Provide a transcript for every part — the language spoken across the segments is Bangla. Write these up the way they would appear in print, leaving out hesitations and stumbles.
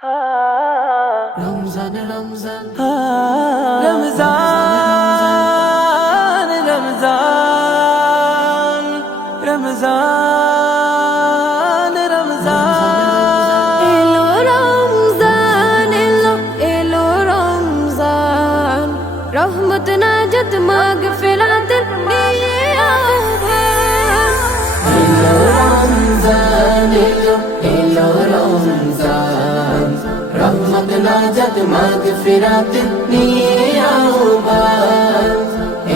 রমজান রমজান রমজান রমজান রমজান রমজান এলো রমজান এলো রমজান রহমত নাজাত মাগফিরাত নিয়ে আহ্বান এলো রমজান এলো রমজান রহমত নাজাত মাগফিরাত নিয়ে আহ্বান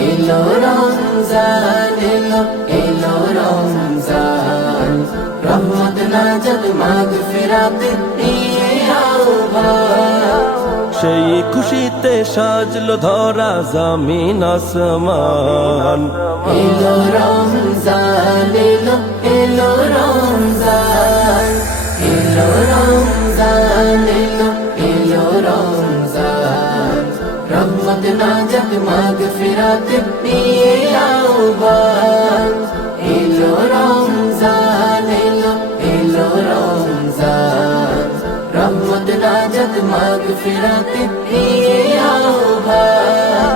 এলো রমজান এলো রমজান রহমত নাজাত মাগফিরাত নিয়ে আহ্বান সেই খুশিতে সাজলো ধরা জামিন আসমান এলো রমজান এলো রমজান এলো রমজান এলো রমজান রহমত নাজাত মাগফিরাত নিয়ে আহ্বান এলো রমজান এলো রমজান রহমত নাজাত মাগফিরাত নিয়ে আহ্বান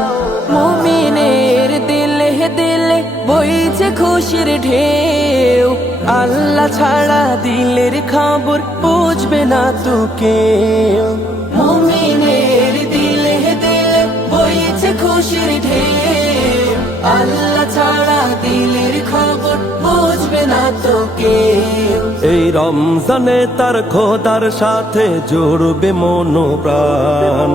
মুমিনের দিলে দিলে বইছে খুশির ঢেউ আল্লাহ ছাড়া দিলের খবর বুঝবে না তো কেউ মুমিনের দিলে দিলে বইছে খুশির ঢেউ আল্লাহ ছাড়া দিলের খবর বুঝবে না তো কেউ এই রমজানে তার খোদার সাথে জুড়বে মন প্রাণ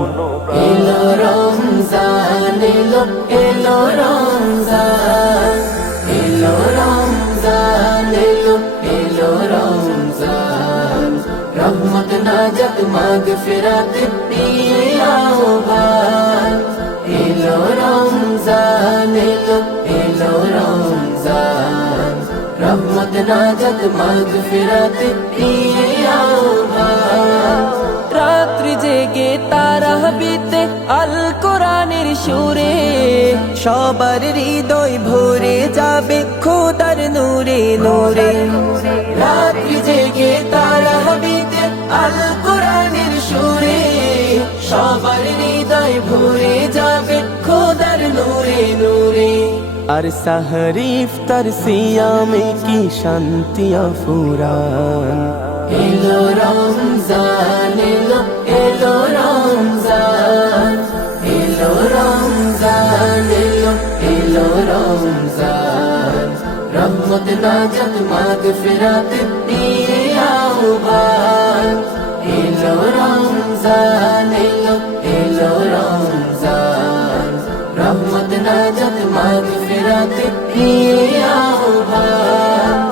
এলো রমজান এলো রমজান এলো রমজান এলো রমজান রহমত নাজাত মাগফিরাত নিয়ে আহ্বান এলো রমজান এলো রমজান রহমত নাজাত মাগফিরাত নিয়ে আহ্বান রাত্রি জেগে তারা বিতে আল কোরআনের সুরে সবার হৃদয় ভরে যাবে খোদার নূরে নূরে রাত্রি জেগে তারা বিতে আল কোরআনের সুরে সবার হৃদয় ভরে যাবে খোদার নূরে নূরে আর সাহরি ইফতার সিয়ামে কি শান্তি ফুরান এলো রমজান এলো রমজান এলো রমজান এলো রমজান রহমত নাজাত মাগফিরাত নিয়ে আহ্বান এলো রমজান এলো রমজান রহমত নাজাত মাগফিরাত নিয়ে আহ্বান